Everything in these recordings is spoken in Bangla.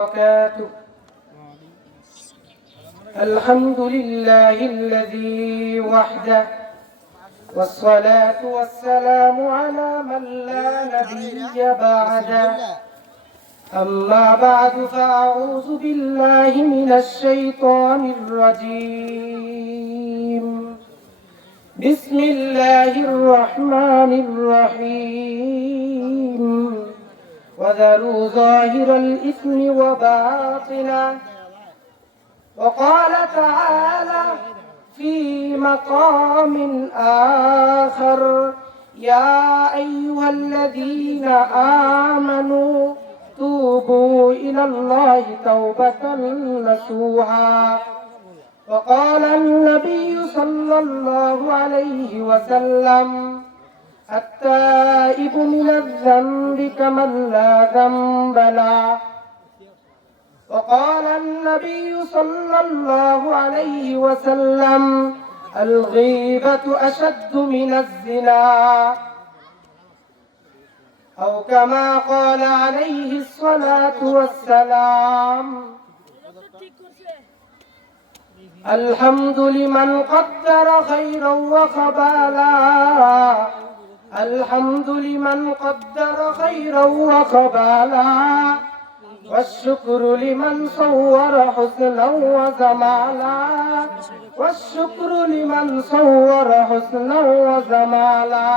وبركاته. الحمد لله الذي وحده، والصلاة والسلام على من لا نبي بعده. أما بعد فأعوذ بالله من الشيطان الرجيم. بسم الله الرحمن الرحيم. وذروا ظاهر الإثم وباطنه. وقال تعالى في مقام آخر: يا أيها الذين آمنوا توبوا إلى الله توبة نصوحا. وقال النبي صلى الله عليه وسلم: التائب من الذنب كمن لا ذنب له. وقال النبي صلى الله عليه وسلم: الغيبة أشد من الزنا، أو كما قال عليه الصلاة والسلام. الحمد لمن قدر خيرا وخبالا. الحمد لمن قدر خيرا وخبالا. والشكر لمن صور حسنا وجمالا. والشكر لمن صور حسنا وجمالا.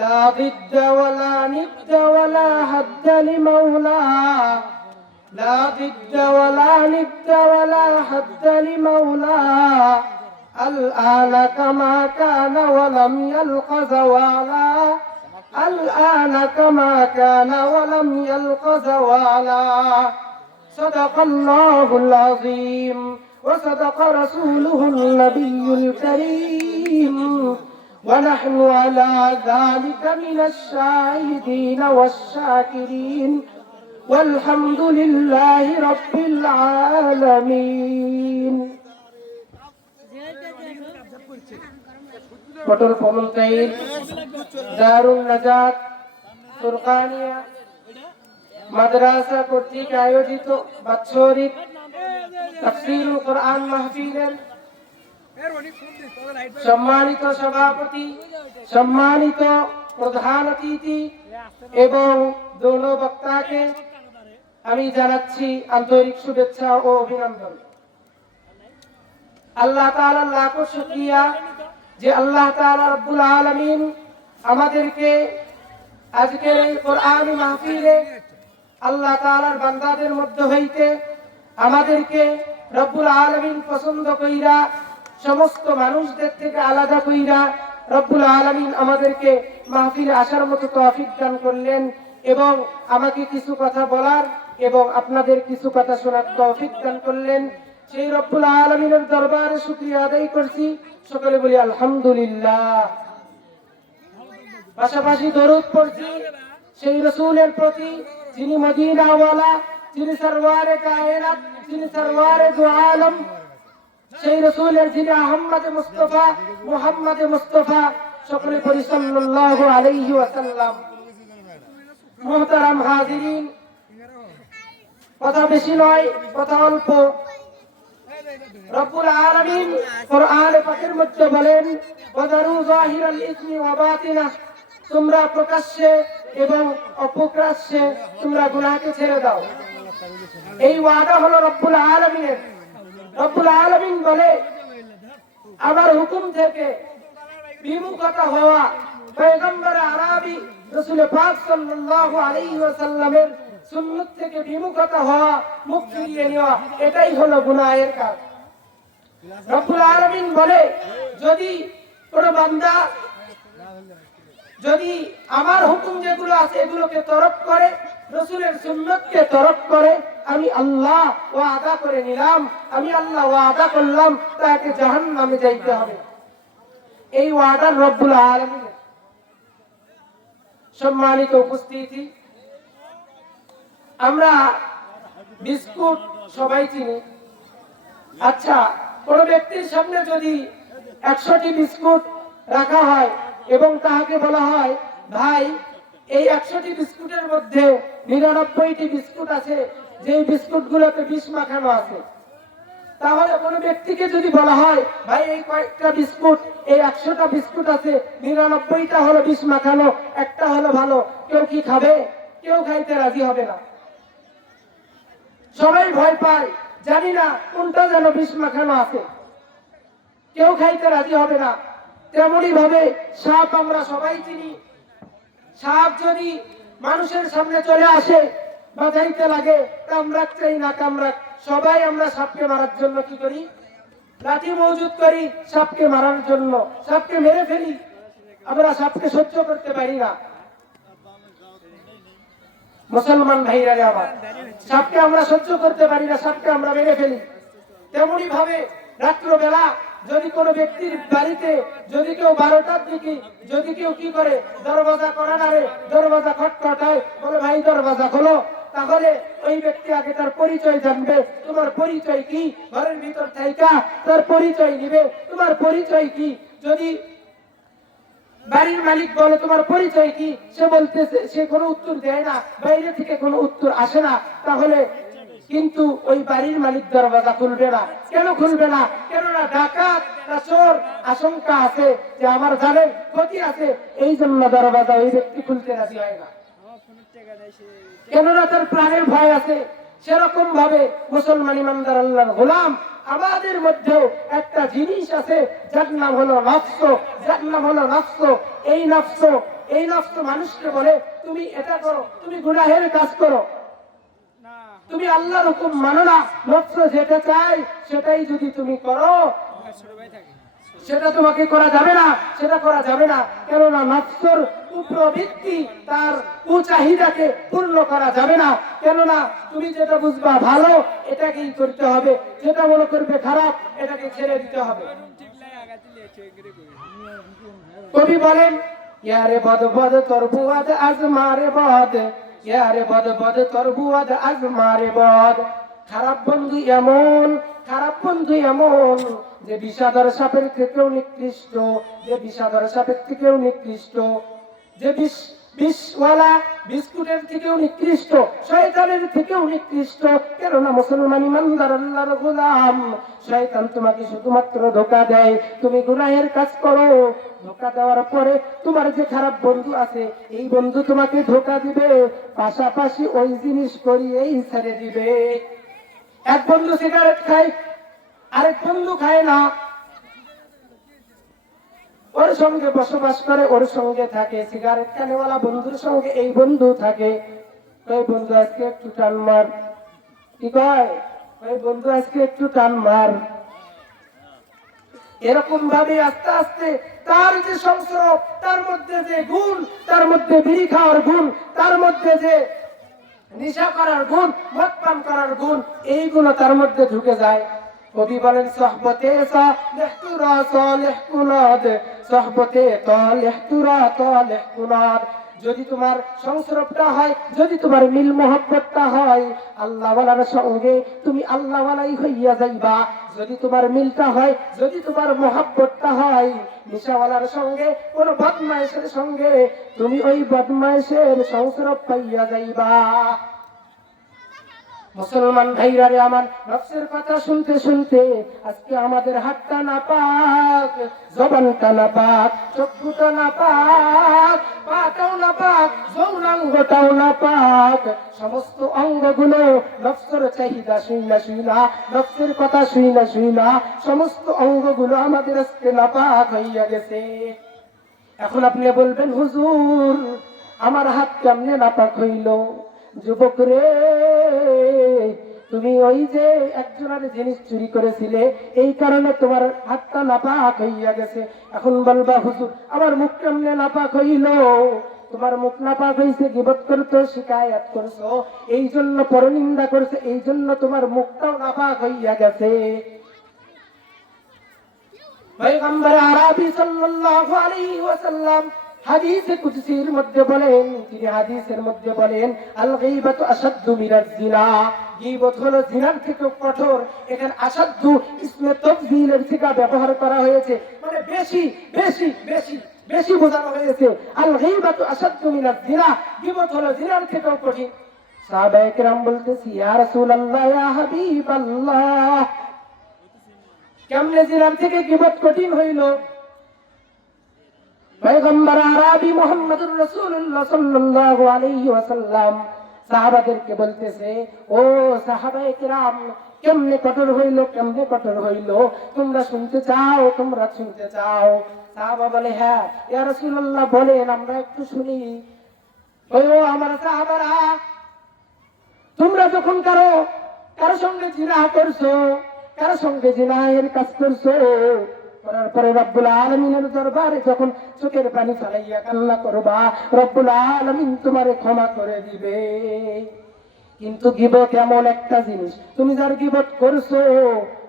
لا ضد ولا ند ولا حد لمولاه. لا ضد ولا ند ولا حد لمولاه. الآن كما كان ولم يلق زوالا. الآن كما كان ولم يلق زوالا. صدق الله العظيم وصدق رسوله النبي الكريم، ونحن على ذلك من الشاهدين والشاكرين، والحمد لله رب العالمين. পটল ফলতাইন দারুল নাজাত ফুরকানিয়া মাদ্রাসা কর্তৃক আয়োজিত বাৎসরিক তাফসীরুল কোরআন মাহফিলের সম্মানিত সভাপতি, সম্মানিত প্রধান অতিথি এবং দোনো বক্তাকে আমি জানাচ্ছি আন্তরিক শুভেচ্ছা ও অভিনন্দন। আল্লাহ তাআলার লাখো শুকরিয়া যে আল্লাহ তাআলা রব্বুল আলামিন আমাদেরকে আজকের এই কোরআনী মাহফিলে আল্লাহ তাআলার বান্দাদের মধ্য হইতে আমাদেরকে রব্বুল আলামিন পছন্দ কইরা সমস্ত মানুষদের থেকে আলাদা কইরা রব্বুল আলামিন আমাদেরকে মাহফিলে আসার মতো তৌফিক দান করলেন এবং আমাকে কিছু কথা বলার এবং আপনাদের কিছু কথা শোনার তৌফিক দান করলেন। সেই রব্বুল আলামিনের দরবারে শুকরিয়া আদায় করছি। সকলে বলি আলহামদুলিল্লাহ। পাশাপাশি দরুদ পড়ছি সেই রাসূলের প্রতি যিনি মদিনাওয়ালা, যিনি সরওয়ারে কায়নাত, যিনি সরওয়ারে দু আলম, সেই রাসূলের যিনি আহমদে মুস্তাফা, মুহাম্মদে মুস্তাফা। সকলে পড়ি সাল্লাল্লাহু আলাইহি ওয়াসাল্লাম। মুহতারাম হাজিরিন, কথা বেশি নয়, কথা অল্প। রব্বুল আলামিন কোরআনে পাকের মধ্যে বলেন: ওয়াদারু যাহিরাল ইসমি ওয়া বাতিনাহ। তোমরা প্রকাশ্যে এবং অপ্রকাশ্যে তোমরা গুনাহকে ছেড়ে দাও। এই ওয়াদা হলো রব্বুল আলামিনের। রব্বুল আলামিন বলে আমার হুকুম থেকে বিমুখতা হওয়া, পয়গম্বর আরবি রাসূল পাক সাল্লাল্লাহু আলাইহি ওয়াসাল্লামের সুন্নাত থেকে বিমুখতা হওয়া, মুখ ফিরিয়ে নেওয়া, এটাই হলো গুনাহের কাজ। রব্বুল আলামিন বলে যদি কোন বান্দা যদি আমার হুকুম যেগুলো আছে এগুলোকে তরক করে, রাসূলের সুন্নাতকে তরক করে, আমি আল্লাহ ওয়াদা করে নিলাম, আমি আল্লাহ ওয়াদা করলাম তাকে জাহান্নামে যাইতে হবে। এই ওয়াদা রব্বুল আলামিনের। সম্মানিত উপস্থিতি, আমরা বিস্কুট সবাই চিনি। আচ্ছা, কোন ব্যক্তির সামনে যদি 100টি বিস্কুট রাখা হয় এবং তাহাকে বলা হয়, ভাই এই 100টি বিস্কুটের মধ্যে 99টি বিস্কুট আছে, যে বিস্কুট গুলোতে বিষ মাখানো আছে। তাহলে কোন ব্যক্তিকে যদি বলা হয় ভাই এই কয়েকটা বিস্কুট, এই 100টা বিস্কুট আছে, 99টা হলো বিষ মাখানো, একটা হলো ভালো, কেউ কি খাবে? কেউ খাইতে রাজি হবে না। সবাই ভয় পায়, জানি না কোনটা যেন বিষ মাখানো আছে, কেউ খাইতে রাজি হবে না। তেমনি ভাবে সাপ আমরা সবাই চিনি। সাপ যদি মানুষের সামনে চলে আসে, বাজাইতে লাগে, কামড়াক চাই না কামড়াক, সবাই আমরা সাপকে মারার জন্য কি করি? লাঠি মজুদ করি সাপকে মারার জন্য, সাপকে মেরে ফেলি। আমরা সাপকে সহ্য করতে পারি না। মুসলমান ভাইরা আমার, সাপকে আমরা সহ্য করতে পারি না, সাপকে আমরা মেরে ফেলি। তেমনি ভাবে রাত্রবেলা যদি কোনো ব্যক্তির বাড়িতে যদি কেউ 12টার দিকে যদি কেউ কি করে, দরওয়াজা করা নাড়ে, দরওয়াজা খটখটায়, বলে ভাই দরওয়াজা খোলো, তাহলে ওই ব্যক্তি আগে তার পরিচয় জানবে। তোমার পরিচয় কি? ঘরের ভিতর থাইকা তার পরিচয় নিবে, তোমার পরিচয় কি? যদি বাড়ির মালিক বলে তোমার পরিচয় কি, সে বলতেছে, সে কোনো উত্তর দেয় না, বাইরে থেকে কোনো উত্তর আসে না, তাহলে কিন্তু ওই বাড়ির মালিক দরওয়াজা খুলবে না। কেন খুলবে না? কেননা ডাকাত না চোর আশঙ্কা আছে যে আমার জানেন ক্ষতি আছে, এই জন্য দরওয়াজা ওই ব্যক্তি খুলতে রাজি হয় না, কেননা তার প্রাণের ভয় আছে। সেরকম ভাবে মুসলমান ইমানদার আল্লাহর গোলাম, আমাদের মধ্যেও একটা জিনিস আছে যার নাম হলো নফস, যার নাম হলো নফস। এই নফস মানুষকে বলে তুমি এটা করো, তুমি গুনাহের কাজ করো, তুমি আল্লাহর হুকুম মানো না। নফস যেটা চাই সেটাই যদি তুমি করো, সেটা তোমাকে করা যাবে না, সেটা করা যাবে না। কেননা নফসের কুপ্রবৃত্তি, তার কুচাহিদাকে পূর্ণ করা যাবে না। কেননা তুমি যেটা বুঝবা ভালো এটাকেই করতে হবে, যেটা মনে করবে খারাপ এটাকে ছেড়ে দিতে হবে। কবি বলেন, ইয়ারে বদ বদ তোর বুয়াদ আজ মারে বদ, ইয়ারে বদ বদ তোর বুয়াদ আজ মারে বদ। খারাপ বন্ধু এমন, খারাপ বন্ধু এমন যে বিষাদর সাপের থেকেও নিকৃষ্ট, যে বিষাদর সাপের থেকেও নিকৃষ্ট, যে বিষওয়ালা বিস্কুটের থেকেও নিকৃষ্ট, শয়তানের থেকেও নিকৃষ্ট। কেননা মুসলমান ইমানদার আল্লাহর গোলাম, শয়তান তোমাকে শুধুমাত্র ধোঁকা দেয়। তুমি গুনাহের কাজ করো, ধোঁকা দেওয়ার পরে তোমার যে খারাপ বন্ধু আছে, এই বন্ধু তোমাকে ধোঁকা দিবে, পাশাপাশি ওই জিনিস করিয়েই ছেড়ে দিবে। এক বন্ধু সিগারেট খায়, আরেক বন্ধু খায় না, ওর সঙ্গে বসবাস করে, ওর সঙ্গে থাকে। সিগারেট খানেওয়ালা বন্ধুর সঙ্গে এই বন্ধু থাকে। ওই বন্ধু আজকে একটু টান মার, কি কয়? ওই বন্ধু আজকে একটু টান মার। এরকম ভাবে আস্তে আস্তে তার যে সংস্রব, তার মধ্যে যে গুণ, তার মধ্যে বিড়ি খাওয়ার গুণ, তার মধ্যে যে নেশা করার গুণ, মদ পান করার গুণ, এইগুলো তার মধ্যে ঢুকে যায়। কবি বলেন, সহবতে সালেহতুরা সালেহ কুনাদ, সহবতে তালেহতুরা তালেহ কুনাদ। যদি তোমার সংস্রবটা হয়, যদি তোমার মিল মোহাব্বতটা হয় আল্লাহ ওয়ালার সঙ্গে, তুমি আল্লাহ ওয়ালাই হইয়া যাইবা। যদি তোমার মিলটা হয়, যদি তোমার মোহাব্বতটা হয় নেশাওয়ালার সঙ্গে, কোন বদমাইশের সঙ্গে, তুমি ওই বদমাইশের সংস্রব পাইয়া যাইবা। মুসলমান ভাইরা রে আমার, নফসের কথা শুনতে শুনতে আজকে আমাদের হাতটা না পাক, জবানটা না পাক, চক্ষুটা না পাক, পাটাও না পাক, যৌনাঙ্গটাও না পাক, সমস্ত অঙ্গগুলো নফসের চাহিদা শুইনা, নফসের কথা শুইনা সমস্ত অঙ্গগুলো আমাদের আজকে না পাক হইয়া গেছে। এখন আপনি বলবেন, হুজুর আমার হাত কেমনে নাপাক হইল? যুবক রে, তুমি ওই যে একজনের জিনিস চুরি করেছিলে, এই কারণে তোমার হাতটা নাপাক হইয়া গেছে। এখন বলবা, হুজুর আমার মুখ কেমনে নাপাক হইল? তোমার মুখ নাপাক হইছে, গীবত করছো, শিকায়াত করছো, এই জন্য পরনিন্দা করছে, এই জন্য তোমার মুখটাও নাপাক হইয়া গেছে। পয়গম্বর আরবি সাল্লাল্লাহু আলাইহি ওয়াসাল্লাম হাদিসে কুদসির মধ্যে বলেন, তিনি হাদিসের মধ্যে বলেন, আল গীবাতু আশাদ্দু মিনাজ জিনা, গীবত হলো জিনার থেকে কঠোর। এখানে আশাদ্দু ইসমে তাফযীলের সিগা ব্যবহার করা হয়েছে, মানে বেশি বেশি বেশি বেশি বোঝানো হয়েছে। আল গীবাতু আশাদ্দু মিনাজ জিনা, গীবত হলো জিনার থেকেও কঠিন। সাহাবায়ে কেরাম বলতেছি, ইয়া রাসূলুল্লাহ, ইয়া হাবিবাল্লাহ, কেমনে জিনার থেকে গীবত কঠিন হইল? পয়গম্বর আরবি মুহাম্মদুর রাসূলুল্লাহ সাল্লাল্লাহু আলাইহি ওয়াসাল্লাম সাহাবাদেরকে বলতেছে, ও সাহাবায়ে কেরাম, কেমনে কঠোর হইল, কেমনে কঠোর হইল? তোমরা শুনতে চাও, তোমরা শুনতে চাও? সাহাবা বলে, হ্যাঁ ইয়া রাসূলুল্লাহ, বলেন, আমরা একটু শুনি। ও আমার সাহাবারা, তোমরা যখন কারো সঙ্গে জিনা করছো, কারো সঙ্গে জিনায়ের কাজ করছো, করার পরে রব্বুল আলামিনের দরবারে যখন চোখের পানি ফেলাইয়া কান্না করবা, রব্বুল আলামিন তোমারে ক্ষমা করে দিবে। কিন্তু গীবত এমন একটা জিনিস, তুমি যার গীবত করছো,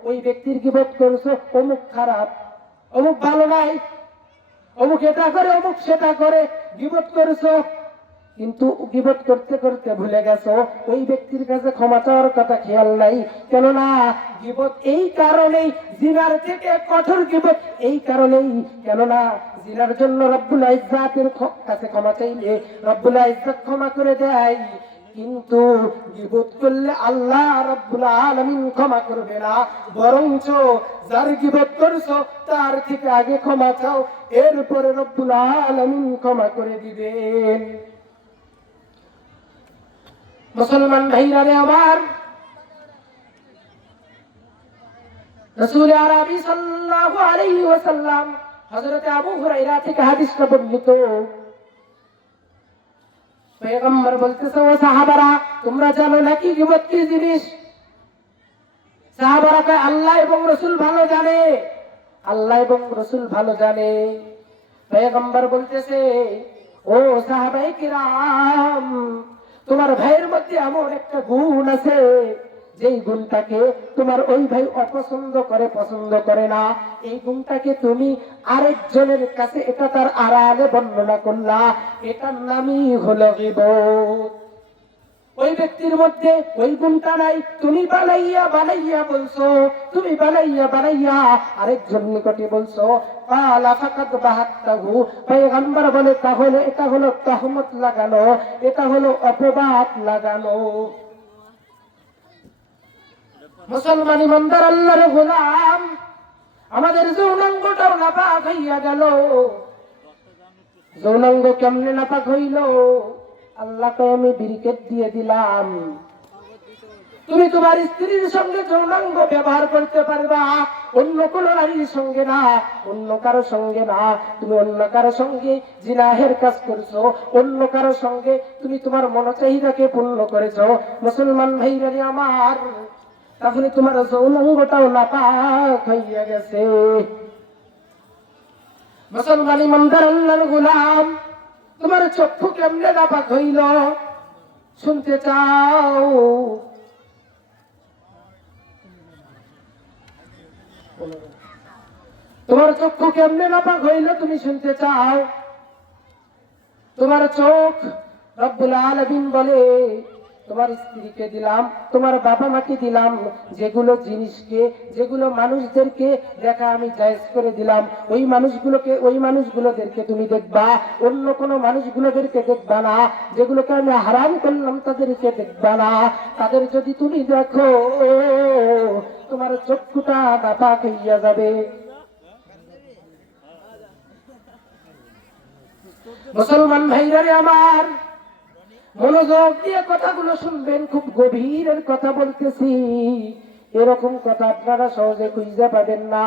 ওই ব্যক্তির গীবত করছো, অমুক খারাপ, অমুক ভালো নাই, অমুক এটা করে, অমুক সেটা করে, গীবত করছো। কিন্তু গীবত করতে করতে ভুলে গেছো ওই ব্যক্তির কাছে ক্ষমা চাওয়ার কথা খেয়াল নাই। কেননা গীবত এই কারণেই, জিনার থেকে কঠোর গীবত এই কারণেই, কেননা জিনার জন্য রব্বুল ইজ্জাতের কাছে ক্ষমা চাইলে রব্বুল ইজ্জত ক্ষমা করে দেয়, কিন্তু গীবত করলে আল্লাহ রব্বুল আলামিন ক্ষমা করবে না। বরঞ্চ যার গীবত করছো তার থেকে আগে ক্ষমা চাও, এরপরে রব্বুল আলামিন ক্ষমা করে দিবেন। মুসলমান ভাইরা রে আমার, রাসূল আরবি সাল্লাল্লাহু আলাইহি ওয়াসাল্লাম হযরত আবু হুরায়রা থেকে হাদিসটা বর্ণিত, পয়গম্বর বলতেছে, ও সাহাবারা, তোমরা জানো নাকি গীবত কি জিনিস? সাহাবারা কয়, আল্লাহ এবং রাসূল ভালো জানে, আল্লাহ এবং রাসূল ভালো জানে। পয়গম্বর বলতেছে, ও সাহাবায়ে কিরাম, তোমার ভাইয়ের মধ্যে এমন একটা গুণ আছে, যেই গুণটাকে তোমার ওই ভাই অপছন্দ করে, পছন্দ করে না। এই গুণটাকে তুমি আরেকজনের কাছে এটা তার আড়ালে বর্ণনা করলা, এটার নামই হলো গীবত। ওই ব্যক্তির মধ্যে ওই গুণটা নাই, তুমি বানাইয়া বানাইয়া বলছো, তুমি বানাইয়া বানাইয়া আরেকজন নিকটে বলছো। কালা ফাকাদ বাহাত্তাহু, পয়গম্বর বলে, তাহলে এটা হলো তহমত লাগানো, এটা হলো অপবাদ লাগানো। মুসলমান ইমানদার আল্লাহর গোলাম, আমাদের যৌনাঙ্গটাও নাপাক হইয়া গেল। যৌনাঙ্গ কেমনে নাপাক হইল? আল্লাহকে আমি ব্রিকেট দিয়ে দিলাম, তুমি তোমার স্ত্রীর সঙ্গে যৌনাঙ্গ ব্যবহার করতে পারবা, অন্য কোন নারীর সঙ্গে না, অন্য কারো সঙ্গে না। তুমি অন্য কারো সঙ্গে জিনাহের কাজ করছো, অন্য কারো সঙ্গে তুমি তোমার মনোচাহিদাকে পূর্ণ করেছো। মুসলমান ভাইরা রে আমার, তাহলে তোমার যৌনাঙ্গটাও নাপাক হইয়া গেছে। মুসলমান ইমানদার আল্লাহর গোলাম, তোমার চক্ষু কেমনে নাপাক হইল? শুনতে চাও? তোমার চক্ষু কেমনে নাপাক হইল তুমি শুনতে চাও? তোমার চোখ রব্বুল আলামিন বলে, তোমার স্ত্রীকে দিলাম, তোমার বাবা মাকে দিলাম, যেগুলো জিনিসকে, যেগুলো মানুষদেরকে দেখা আমি জায়েজ করে দিলাম, ওই মানুষগুলোদেরকে তুমি দেখবা, অন্য কোনো মানুষগুলোদেরকে দেখবা না। যেগুলোকে আমি হারাম করলাম তাদেরকে দেখবা না। তাদের যদি তুমি দেখো, তোমার চক্ষুটা নাপাক হইয়া যাবে। মুসলমান ভাইরা রে আমার, মনোযোগ দিয়ে কথাগুলো শুনবেন, খুব গভীরের কথা বলতেছি। এরকম কথা আপনারা সহজে খুঁজে পাবেন না।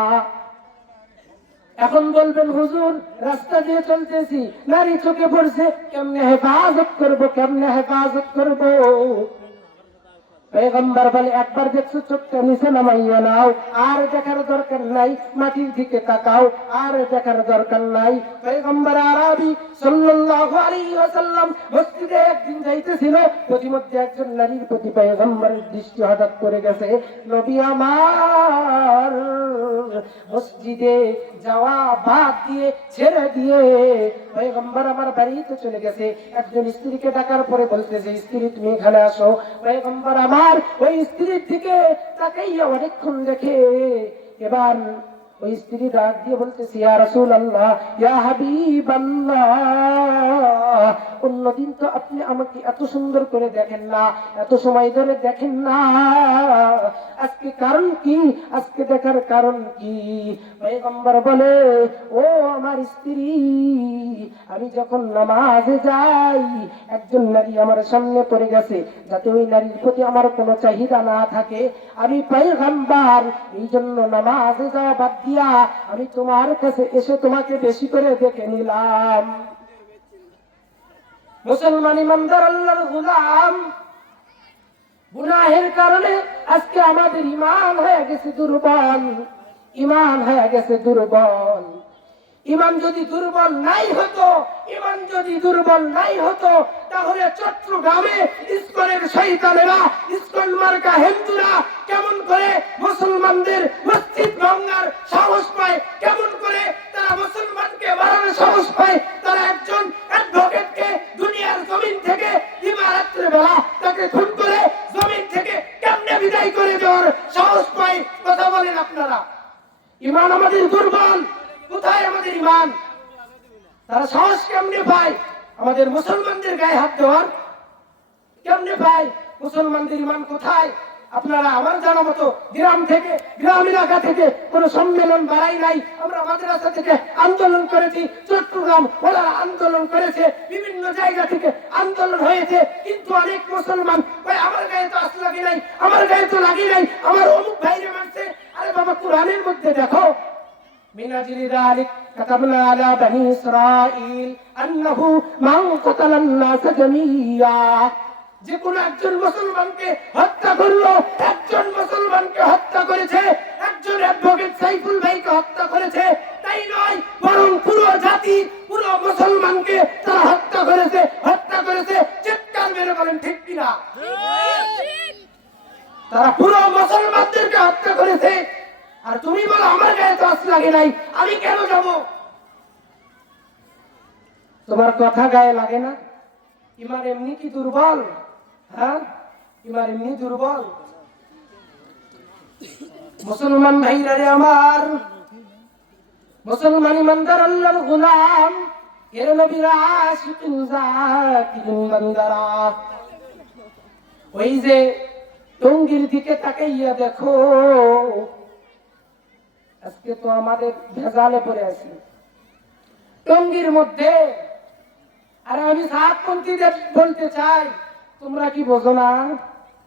এখন বলবেন, হুজুর রাস্তা দিয়ে চলতেছি, নারী চোখে পড়ছে, কেমনে হেফাজত করবো, কেমনে হেফাজত করবো? পয়গম্বর বলে, একবার দেখছো চোখটা নিচে নামাইয়া নাও, আর দেখার দরকার নাই, মাটির দিকে তাকাও, আর দেখার দরকার নাই। পয়গম্বর আরবি সাল্লাল্লাহু আলাইহি ওয়াসাল্লাম মসজিদে একদিন যাইতেছিল, প্রতিমধ্যে একজন নারীর প্রতি পয়গম্বরের দৃষ্টি হঠাৎ পড়ে গেছে। নবী আমার মসজিদে যাওয়া বাদ দিয়ে, ছেড়ে দিয়ে পয়গম্বর আমার বাড়িতে চলে গেছে। একজন স্ত্রীকে ডাকার পরে বলতেছে, স্ত্রী তুমি এখানে আসো। পয়গম্বর আমার ওই স্ত্রীর দিকে তাকাইয়া অনেকক্ষণ দেখে, এবার ওই স্ত্রী ডাক দিয়ে বলতেছে, ইয়া রাসূলুল্লাহ, ইয়া হাবিবাল্লাহ, অন্যদিন তো আপনি আমাকে এত সুন্দর করে দেখেন না, এত সময় ধরে দেখেন না, আজকে কারণ কি? আজকে দেখার কারণ কি? পয়গম্বর বলে, ও আমার স্ত্রী, আমি যখন নামাজে যাই, একজন নারী আমার সামনে পড়ে গেছে, যাতে ওই নারীর প্রতি আমার কোনো চাহিদা না থাকে, আমি পয়গম্বর এই জন্য নামাজে যাওয়া বাদ দিয়া আমি তোমার কাছে এসে তোমাকে বেশি করে দেখে নিলাম। মুসলমান ইমানদার আল্লাহর গোলাম, গুনাহের কারণে আজকে আমাদের ঈমান হয়ে গেছে দুর্বল, ঈমান হয়ে গেছে দুর্বল। ঈমান যদি দুর্বল নাই হতো, ঈমান যদি দুর্বল নাই হতো, তাহলে চট্টগ্রামে ইসকনের শয়তানেরা, ইসকন মার্কা হিন্দুরা কেমন করে মুসলমানদের মসজিদ ভাঙার সাহস পায়, কেমন করে তারা মুসলমানকে মারার সাহস পায়, তারা একজন অ্যাডভোকেটকে দুনিয়ার জমিন থেকে দিবারাত্রে বেলা তাকে খুন করে জমিন থেকে কেমনে বিদায় করে দেওয়ার সাহস পায়? কথা বলেন আপনারা। ঈমান আমাদের দুর্বল। কোথায় আমাদের ঈমান? তারা সাহস কেমনে পায় আমাদের মুসলমানদের গায়ে হাত দেওয়ার? কেমনে পায়? মুসলমানদের ঈমান কোথায়? আপনারা আমার জানা মতো গ্রাম থেকে, গ্রাম এলাকা থেকে কোন সম্মেলন বাড়াই নাই। আমরা মাদ্রাসা থেকে আন্দোলন করেছি, চট্টগ্রাম ওনারা আন্দোলন করেছে, বিভিন্ন জায়গা থেকে আন্দোলন হয়েছে, কিন্তু অনেক মুসলমান আমার গায়ে তো আস লাগে নাই, আমার গায়ে তো লাগে নাই, আমার অমুক ভাইরে মানছে। আরে বাবা, কোরআনের মধ্যে দেখো, من أجل ذلك كتبنا على بني إسرائيل أنه من قتل الناس جميعا, যে কোন একজন মুসলমানকে হত্যা করলো, একজন মুসলমানকে হত্যা করেছে, একজন অ্যাডভোকেট সাইফুল ভাইকে হত্যা করেছে, তাই নয়, বরং পুরো জাতি, পুরো মুসলমানকে তারা হত্যা করেছে, হত্যা করেছে। চিৎকার মেরে বলেন ঠিক কিনা? তারা পুরো মুসলমানদেরকে হত্যা করেছে। আর তুমি বলো আমার গায়ে তো আস লাগে নাই, আমি কেন যাব? তোমার কথা গায়ে লাগে না? ঈমান এমনি কি দুর্বল? হ্যাঁ, ঈমান এমনি দুর্বল। মুসলমান ভাইরা রে আমার, মুসলমান ইমানদার আল্লাহর গোলাম, এর নবীরা আশিকুন জাকিরুন বান্দারা, ওই যে টঙ্গীর দিকে তাকাইয়া দেখো, আজকে তো আমাদের ভেজালে পড়ে আছি টঙ্গীর মধ্যে। আর আমি সাতপন্থীদের বলতে চাই, তোমরা কি বোঝো না?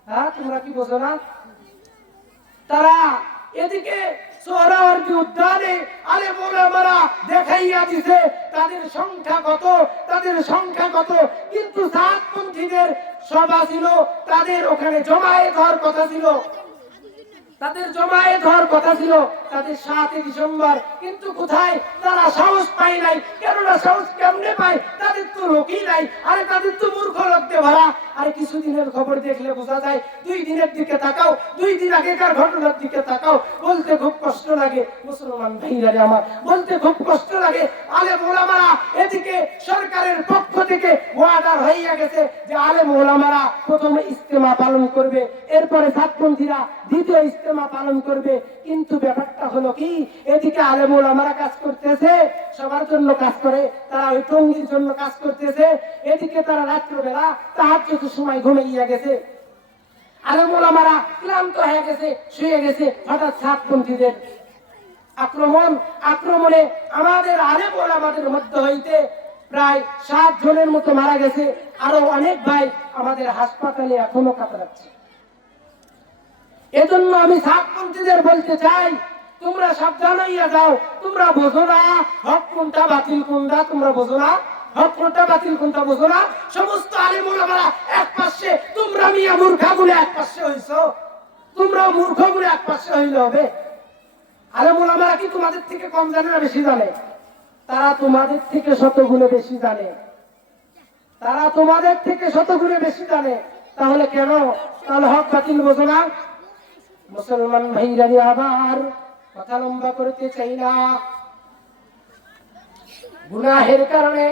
হ্যাঁ, তোমরা কি বোঝো না? তারা এদিকে সোহরাওয়ার্দী উদ্যানে আলেম ওলামারা দেখাইয়া দিছে তাদের সংখ্যা কত, তাদের সংখ্যা কত, কিন্তু সাতপন্থীদের সভা ছিল, তাদের ওখানে জমায়েত হওয়ার কথা ছিল, তাদের জমায়েত হওয়ার কথা ছিল তাদের 7 ডিসেম্বর, কিন্তু কোথায়? তারা সাহস পায় নাই। কেননা সাহস কেমনে পায়? তাদের তো লোকই নাই। আরে তাদের তো মূর্খ লোকতে ভরা। আরে কিছুদিনের খবর দেখলে বোঝা যায়, 2 দিনের দিকে তাকাও, 2 দিন আগেকার ঘটনার দিকে তাকাও, বলতে খুব কষ্ট লাগে। মুসলমান ভাইরা আমার, বলতে খুব কষ্ট লাগে। আলেম ওলামারা এদিকে সরকারের পক্ষ থেকে ওয়ার্ডার হইয়া গেছে যে আলেম ওলামারা প্রথমে ইজতেমা পালন করবে, এরপরে সাতপন্থীরা দ্বিতীয় ইজতেমা পালন করবে। কিন্তু ব্যাপারটা হলো কি, এদিকে আলেম ওলামারা কাজ করতেছে, সবার জন্য কাজ করে, তারা ওই টঙ্গীর জন্য কাজ করতেছে, এদিকে তারা রাত্রবেলা তাহাজ্জুদের সময় ঘুমাইয়া গেছে। আলেম ওলামারা ক্লান্ত হয়ে গেছে, শুয়ে গেছে। হঠাৎ সাতপন্থীদের আক্রমণে আমাদের আলেম ওলামাদের মধ্যে হইতে প্রায় 7 জনের মতো মারা গেছে। আরো অনেক ভাই আমাদের হাসপাতালে এখনো কাতরাচ্ছে। এজন্য আমি সাতপন্থীদের বলতে চাই, তোমরা সাবধান হইয়া যাও। তোমরা বোঝো না হক কোনটা, বাতিল কোনটা, তোমরা বোঝো না হক কোনটা, বাতিল কোনটা বোঝো না। সমস্ত আলেম ওলামারা এক পাশে, তোমরা মিয়া মূর্খগুলো এক পাশে হইছো, তোমরা মূর্খগুলো এক পাশে হইলে হবে। আলেম ওলামারা কি তোমাদের থেকে কম জানে না বেশি জানে? তারা তোমাদের থেকে শতগুণে বেশি জানে, তারা তোমাদের থেকে শতগুণে বেশি জানে। তাহলে কেন? তাহলে হক বাতিল বোঝো না? মুসলমান ভাইরা আবার কথা লম্বা করতে চাই না। গুনাহের কারণে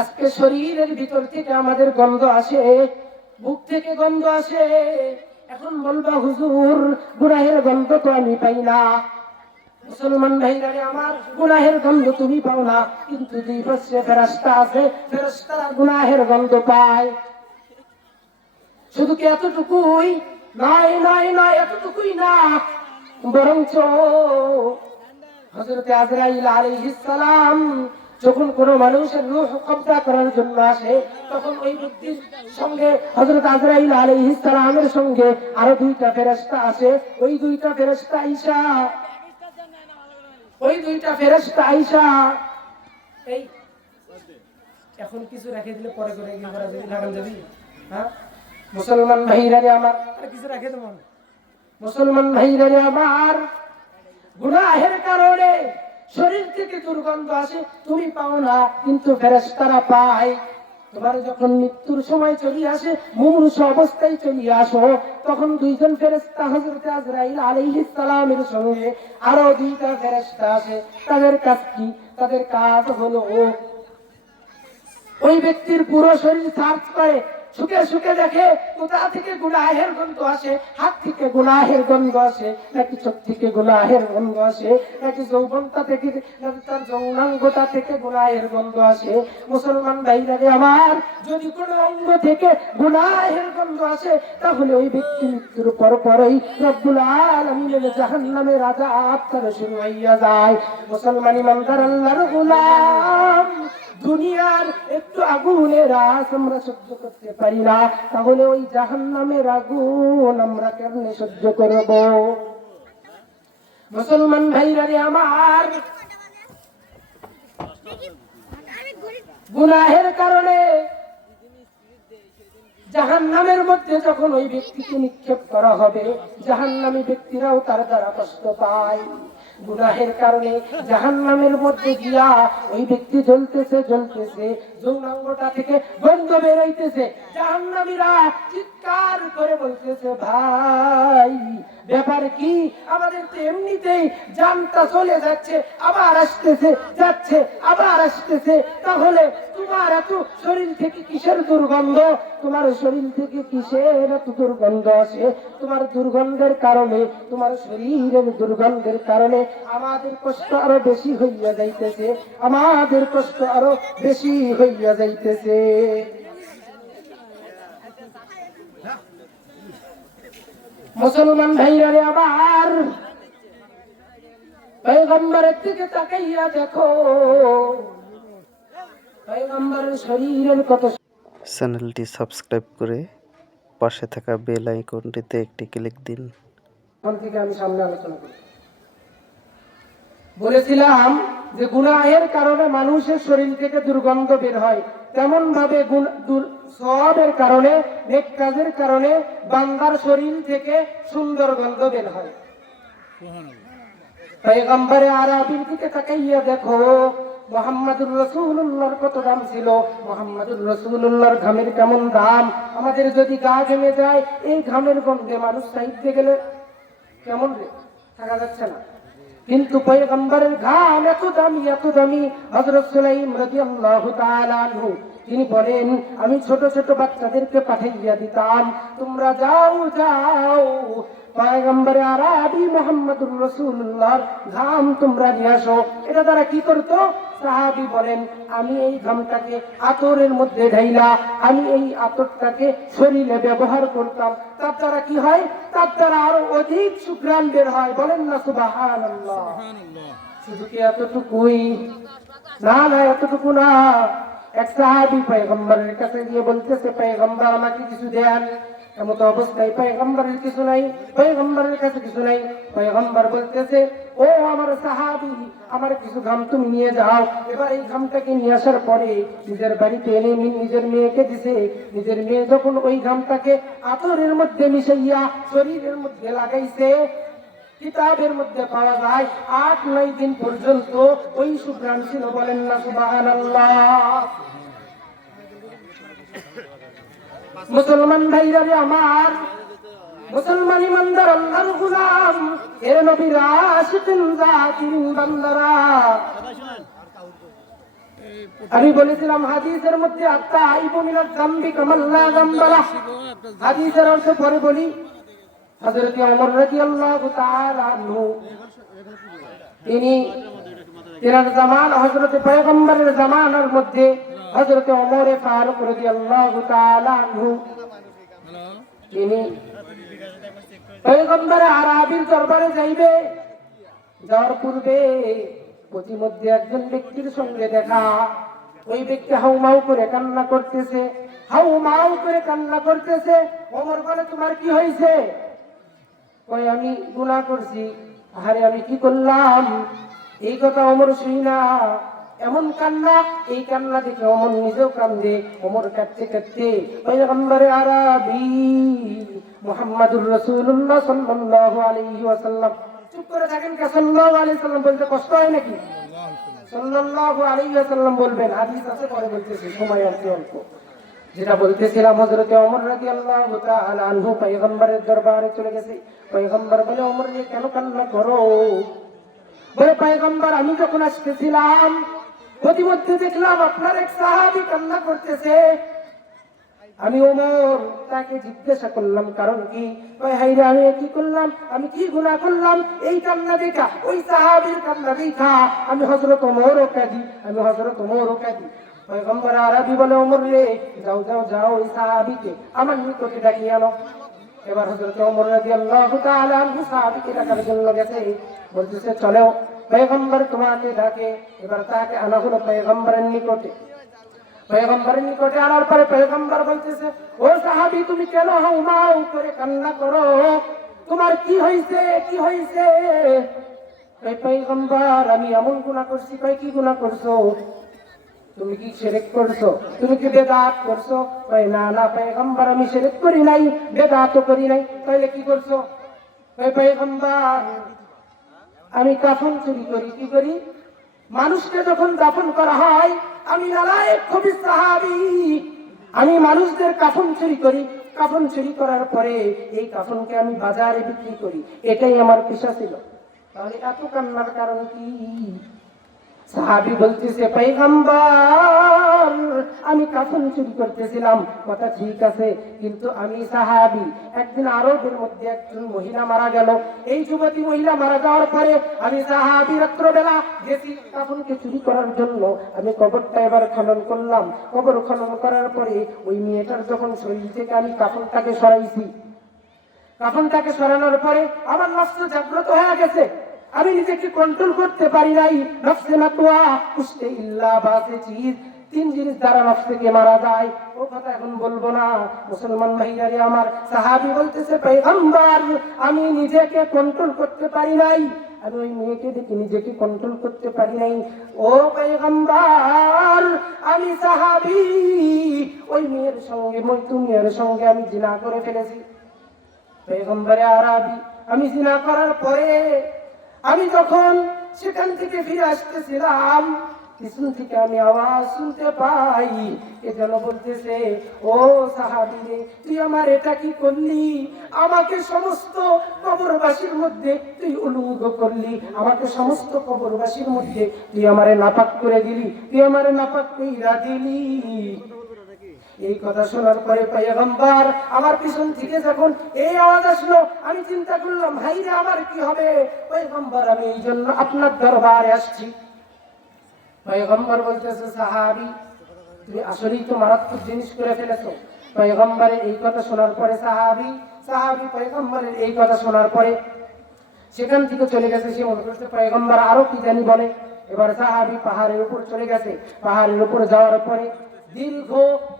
আজকে শরীরের ভিতর থেকে আমাদের গন্ধ আসে, বুক থেকে গন্ধ আসে। এখন বলবা হুজুর গুনাহের গন্ধ তো আমি পাই না। মুসলমান ভাইরা আমার, গুনাহের গন্ধ তুমি পাও না, কিন্তু দুই পাশে ফেরেশতা আছে, ফেরেশতারা গুনাহের গন্ধ পায়। শুধু কি এতটুকুই? নয় নয় নয়, এতটুকুই না, বরঞ্চ হযরত আজরাইল আলাইহিস সালাম যখন কোন মানুষের রূহ কবজা করার জন্য আসে, তখন ওই ব্যক্তির সঙ্গে হযরত আজরাইল আলাইহিস সালামের সঙ্গে আরো দুইটা ফেরেশতা আসে। ওই দুইটা ফেরেশতা আইসা এই এখন কিছু রেখে দিলে পরে করে কি করা যাবে, লাগান যাবি? হ্যাঁ মুসলমান ভাইরা আমার, কিছু রেখে দেব। মুসলমান ভাইরা আমার, গুনাহের কারণে শরীর থেকে দুর্গন্ধ আসে, তুমি পাও না, কিন্তু ফেরেশতারা পায়। তোমার যখন মৃত্যুর সময় চলে আসে, মুমূর্ষ অবস্থায় চলে আসো, তখন দুইজন ফেরেশতা হযরত আজরাইল আলাইহিস সালামের সঙ্গে আরো দুইটা ফেরেশতা আসে। তাদের কাজ কি? তাদের কাজ হলো ওই ব্যক্তির পুরো শরীর সার্চ করে, সুখে সুখে দেখে কোথা থেকে গুনাহের গন্ধ আসে, হাত থেকে গুনাহের গন্ধ আসে, নাকি চোখ থেকে গুনাহের গন্ধ আসে, নাকি যৌবনটা থেকে, নাকি তার যৌনাঙ্গটা থেকে গুনাহের গন্ধ আসে। মুসলমান ভাইরা আমার, যদি কোনো অঙ্গ থেকে গুনাহের গন্ধ আসে, তাহলে ওই ব্যক্তি মৃত্যুর পরই রব্বুল আলামিনের জাহান্নামের আযাব তার শুরু হইয়া যায়। মুসলমান ইমানদার আল্লাহর গোলাম, দুনিয়ার একটু আগুনের আঁচ আমরা সহ্য করতে পারি না, তাহলে ওই জাহান্নামের আগুন আমরা কেমনে সহ্য করব? মুসলমান ভাইরা আমার, গুনাহের কারণে জাহান্নামের মধ্যে যখন ওই ব্যক্তিকে নিক্ষেপ করা হবে, জাহান্নামী ব্যক্তিরাও তার দ্বারা কষ্ট পায়। গুনাহের কারণে জাহান্নামের মধ্যে গিয়া ওই ব্যক্তি জ্বলতেছে, যৌনাঙ্গটা থেকে গন্ধ বেরোইতেছে। জাহান্নামীরা চিৎকার করে বলতেছে, ভাই ব্যাপার কি? আমাদের তো এমনিতেই জানটা চলে যাচ্ছে, আবার আসতেছে, যাচ্ছে, আবার আসতেছে, তাহলে তোমার এত শরীর থেকে কিসের দুর্গন্ধ? তোমার শরীর থেকে কিসের এত দুর্গন্ধ আসে? তোমার দুর্গন্ধের কারণে, তোমার শরীরের দুর্গন্ধের কারণে আমাদের কষ্ট আরো বেশি হইয়া যাইতেছে, আমাদের কষ্ট আরো বেশি হইয়া যাইতেছে। মুসলমান ভাইরা আবার, পয়গম্বরের দিকে তাকাইয়া দেখো, পয়গম্বরের শরীরের কত। চ্যানেলটি সাবস্ক্রাইব করে পাশে থাকা বেল আইকনটিতে একটি ক্লিক দিন। এখন থেকে আমি সামনে আলোচনা করি। বলেছিলাম যে গুনাহের কারণে মানুষের শরীর থেকে দুর্গন্ধ বের হয়, তেমন ভাবে সওয়াবের কারণে, নেক কাজের কারণে বান্দার শরীর থেকে সুন্দর গন্ধ বের হয়। পয়গম্বরে আরবীর দিকে তাকাইয়া দেখো, মুহাম্মদুর রাসূলুল্লাহর কত দাম ছিল, মুহাম্মদুর রাসূলুল্লাহর ঘামের কেমন দাম। আমাদের যদি গা ঘেমে যায়, এই ঘামের গন্ধে মানুষ সাইডে গেলে কেমন রে, থাকা যাচ্ছে না, কিন্তু পয়গম্বরের ঘাম এত দামি। হযরত সুলাইম রাদিয়াল্লাহু তাআলা আনহু তিনি বলেন, আমি ছোট ছোট বাচ্চাদেরকে পাঠাইয়া দিতাম, তোমরা যাও পয়গম্বরে আরবী মুহাম্মদুর রাসূলুল্লাহর ঘাম তোমরা নিয়ে আসো। এটা তারা কি করতো? সাহাবী বলেন, আমি এই ঘামটাকে আতরের মধ্যে ঢাইলা, আমি এই আতরটাকে শরীরে ব্যবহার করতাম। তার দ্বারা কি হয়? তার দ্বারা আরো অধিক সুঘ্রাণ বের হয়। বলেন না সুবহানাল্লাহ। শুধু কি এতটুকুই? না, এতটুকু না। এক সাহাবী পয়গম্বরের কাছে গিয়ে বলতেছে, পয়গম্বর আমাকে কিছু দেন। এমত অবস্থায় পয়গম্বরের কিছু নাই, পয়গম্বরের কাছে কিছু নাই। পয়গম্বর বলতেছে, ও আমার সাহাবী, আমার কিছু ঘাম তুমি নিয়ে যাও। এবার এই ঘামটাকে নিয়ে আসার পরে নিজের বাড়িতে এনে নিজের মেয়েকে দিছে। নিজের মেয়ে যখন ওই ঘামটাকে আতরের মধ্যে মিশাইয়া শরীরের মধ্যে লাগাইছে, কিতাবের মধ্যে পাওয়া যায় 8-9 দিন পর্যন্ত ওই সুঘ্রাণ ছিল। বলেন না সুবহানাল্লাহ। মুসলমান ভাইরা আমার, মুসলমান ইমানদার আল্লাহর গোলাম, এর নবীর আশিকিন জাকিরিন বান্দারা, আমি বলেছিলাম হাদিসের মধ্যে আত-তাইবু মিনাজ যামবি কামাল লা যামবালা। হাদিসের অর্থ পরে বলি। হযরত ওমর রাদিয়াল্লাহু তাআলা আনহু তিনি তেনার জামান হযরত পয়গম্বরের জামানার মধ্যে হযরত ওমর ফারুক রাদিয়াল্লাহু তাআলা আনহু তিনি পয়গম্বর আরবির দরবারে যাইবে, যাওয়ার পূর্বে প্রতিমধ্যে একজন ব্যক্তির সঙ্গে দেখা। ওই ব্যক্তি হাউমাউ করে কান্না করতেছে, হাউমাউ করে কান্না করতেছে। ওমর বলে, তোমার কি হয়েছে? কই, আমি গুনাহ করছি। আরে আমি কি করলাম? এই কথা ওমর শুনি না, এমন কান্না, এই কান্না দেখে ওমর নিজেও কান্দে। ওমর কাঁদতে কাঁদতে পয়গম্বরে আরবি মুহাম্মাদুর রাসূলুল্লাহ সাল্লাল্লাহু আলাইহি ওয়াসাল্লাম, চুপ করে থাকেন কে? সাল্লাল্লাহু আলাইহি ওয়াসাল্লাম বলতে কষ্ট হয় নাকি? সাল্লাল্লাহু আলাইহি ওয়াসাল্লাম বলবেন, হাদিস আছে, পরে বলতেছি, সময় আছে অল্প। যেটা বলতেছিলাম, হযরত ওমর রাদিয়াল্লাহু তাআলা আনহু পয়গম্বরের দরবারে চলে গেছে। পয়গম্বর বলে, ওমর যে কেন কান্না করো? বলে, পয়গম্বর আমি যখন আসতেছিলাম প্রতিমধ্যে দেখলাম আপনার এক সাহাবী কান্না করতেছে। আমি ওমর তাকে জিজ্ঞাসা করলাম কারণ কি? ওই হাইরে, আমি কি করলাম? আমি কি গুনাহ করলাম? এই কান্না দেখা, ওই সাহাবীর কান্না দেখা আমি হযরত ওমরও কাঁদি, আমি হযরত ওমরও কাঁদি। পয়গম্বর আরবি বলে, ওমর রে, যাও যাও যাও, ওই সাহাবীকে আমার নিকটে ডাকিয়ে আনো। এবার হযরত ওমর রাদিয়াল্লাহু তাআলা আনহু সাহাবীকে ডাকার জন্য গেছে, বলতেছে, চলো পয়গম্বর তোমাকে ডাকে। এবার তাকে আনা হলো পয়গম্বরের নিকটে। পয়গম্বরের নিকটে আনার পরে পয়গম্বর বলতেছে, ও সাহাবী, তুমি কেন হাউমাউ করে কান্না করো? তোমার কি হয়েছে? কি হয়েছে? পয়গম্বর, আমি এমন গুনাহ করছি। কই, কি গুনাহ করছো? তুমি কি শিরক করছো? তুমি কি বেদাত করছো? কই, না না পয়গম্বর, আমি শিরক করি নাই, বেদাতও করি নাই। তাহলে কি করছো? কই, পয়গম্বর, আমি কাফন চুরি করি। কি করি? মানুষকে যখন দাফন করা হয়, আমি নালায়েক খবিস সাহাবী, আমি মানুষদের কাফন চুরি করি। কাফন চুরি করার পরে এই কাফনকে আমি বাজারে বিক্রি করি, এটাই আমার পেশা ছিল। তাহলে এত কান্নার কারণ কি? সাহাবী বলতেছে, পয়গম্বর, আমি কাফন চুরি করতেছিলাম। কথা ঠিক আছে, কিন্তু আমি সাহাবী। একদিন আরবের মধ্যে একজন মহিলা মারা গেল। এই যুবতী মহিলা মারা যাওয়ার পরে আমি সাহাবী রাত্রবেলা গেছি কাফনকে চুরি করার জন্য। আমি কবরটা এবার খনন করলাম। কবর খনন করার পরে ওই মেয়েটার যখন শরীর থেকে আমি কাফনটাকে সরাইছি, কাফনটাকে সরানোর পরে আমার নফস জাগ্রত হয়ে গেছে। আমি নিজেকে কন্ট্রোল করতে পারি নাই। নফসে মাতওয়া কুশতে ইল্লা বাসে চিজ, তিন জিনিস দ্বারা নফস থেকে মারা যায়। ও কথা এখন বলবো না। মুসলমান ভাইয়ারে আমার, সাহাবী বলতেছে, পয়গম্বর, আমি নিজেকে কন্ট্রোল করতে পারি নাই। আমি ওই মেয়েকে দেখে নিজেকে কন্ট্রোল করতে পারি নাই। ও পয়গম্বর, আমি সাহাবী, ওই মেয়ের সঙ্গে, মজদুমিয়ার সঙ্গে আমি জিনা করে ফেলেছি। পয়গম্বরে আরবি, আমি জিনা করার পরে আমি যখন সেখান থেকে ফিরে আসতেছিলাম, পিছন থেকে আমি আওয়াজ শুনতে পাই, এ যেন বলতেছে, ও সাহাবী রে, তুই আমার এটা কি করলি? আমাকে সমস্ত কবরবাসীর মধ্যে তুই উলুঙ্গ করলি, আমাকে সমস্ত কবরবাসীর মধ্যে তুই আমারে নাপাক করে দিলি, তুই আমারে নাপাক কইরা দিলি। এই কথা শোনার পরে পয়গম্বর আমার পিছন থেকে যখন এই আওয়াজ আসলো, আমি চিন্তা করলাম, ভাই রে, আমার কি হবে? পয়গম্বর, আমি এই জন্য আপনার দরবারে আসছি। পয়গম্বর বলতেছে, সাহাবী, তুমি আসলেই তো মারাত্মক জিনিস করে ফেলেছো। পয়গম্বরের এই কথা শোনার পরে সাহাবী পয়গম্বরের এই কথা শোনার পরে সেখান থেকে চলে গেছে। সে মনে করছে পয়গম্বর আরো কি জানি বলে। এবার সাহাবী পাহাড়ের উপর চলে গেছে। পাহাড়ের উপর যাওয়ার পরে দীর্ঘ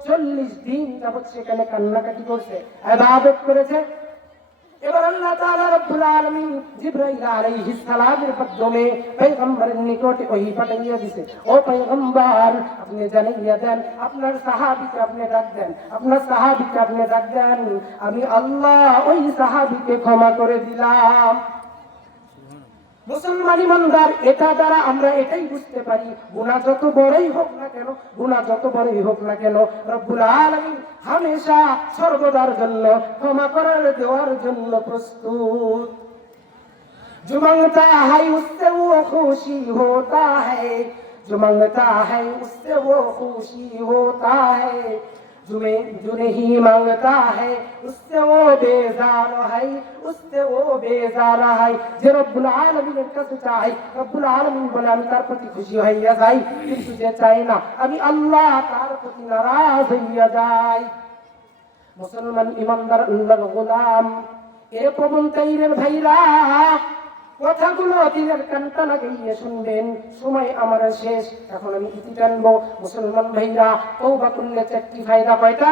40 দিন যাবত সেখানে কান্নাকাটি করছে, ইবাদত করেছে। এবার আল্লাহ তাআলা রব্বুল আলামিন জিবরাইল আলাইহিস সালামের মাধ্যমে পয়গম্বরের নিকটে ওহী পাঠিয়ে দিয়েছে। ও পয়গম্বর, আপনি জানিয়ে দেন, আপনার সাহাবীকে আপনি ডাক দেন, আপনার সাহাবীকে আপনি ডাক দেন, আমি আল্লাহ ওই সাহাবীকে ক্ষমা করে দিলাম। মুসলমান ইমানদার, এটা দ্বারা আমরা এটাই বুঝতে পারি, গুনাহ যত বড়ই হোক না কেন, গুনাহ যত বড়ই হোক না কেন, রব্বুল আলামিন হামেশা সর্বদার জন্য ক্ষমা করার দেওয়ার জন্য প্রস্তুত। जो मांगता है उससे वो खुशी होता है, जो मांगता है उससे वो खुशी होता है, जो नहीं मांगता है उससे वो बेजार है, उससे वो बेजार है। যে রব্বুল আলামিনের কাছে চাই, রব্বুল আলামিন বলে আমি তার প্রতি খুশি হইয়া যাই, কিন্তু যে চাই না আমি আল্লাহ তার প্রতি নারাজ হইয়া যাই। মুসলমান ইমানদার আল্লাহর গোলাম, এ প্রবল তাইরের ভাইরা, কথাগুলো দিনের কানটা লাগিয়ে শুনবেন। সময় আমার শেষ, এখন আমি ইতি টানবো। মুসলমান ভাইরা, তওবা করলে চারটি ফায়দা। কয়টা?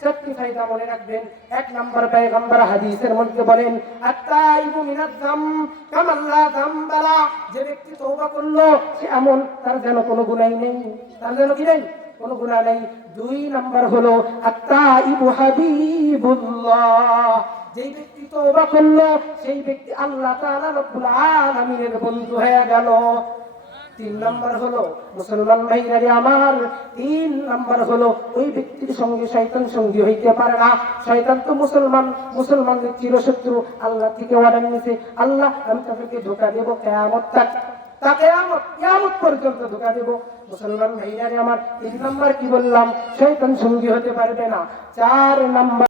চারটি ফায়দা মনে রাখবেন। এক নম্বর, পয়গম্বর হাদিসের মধ্যে বলেন, আত-তাইবু মিনাজ যামব কামা লা যামবা লা। যে ব্যক্তি তওবা করলো সে এমন তার যেন কোনো গুনাহ নেই, তার যেন কি নেই, কোনো গুনাহ নেই। দুই নম্বর হলো আত-তাইবু হাবিবুল্লাহ। যেই ব্যক্তি তওবা করলো সেই ব্যক্তি আল্লাহ তাআলা রব্বুল আলামিনের বন্ধু হয়ে গেল। তিন নম্বর হলো মুসলমান ভাইরা রে আমার, তিন নম্বর হলো ওই ব্যক্তির সঙ্গে শয়তান সঙ্গী হইতে পারে না। শয়তান তো মুসলমানদের চিরশত্রু। আল্লাহ থেকে ওয়াদা নিয়েছে, আল্লাহ আমি তাদেরকে ধোঁকা দেব কিয়ামত তক, কিয়ামত পর্যন্ত ধোঁকা দেব। মুসলমান ভাইরা রে আমার, তিন নম্বর কি বললাম? শয়তান সঙ্গী হতে পারবে না। চার নম্বর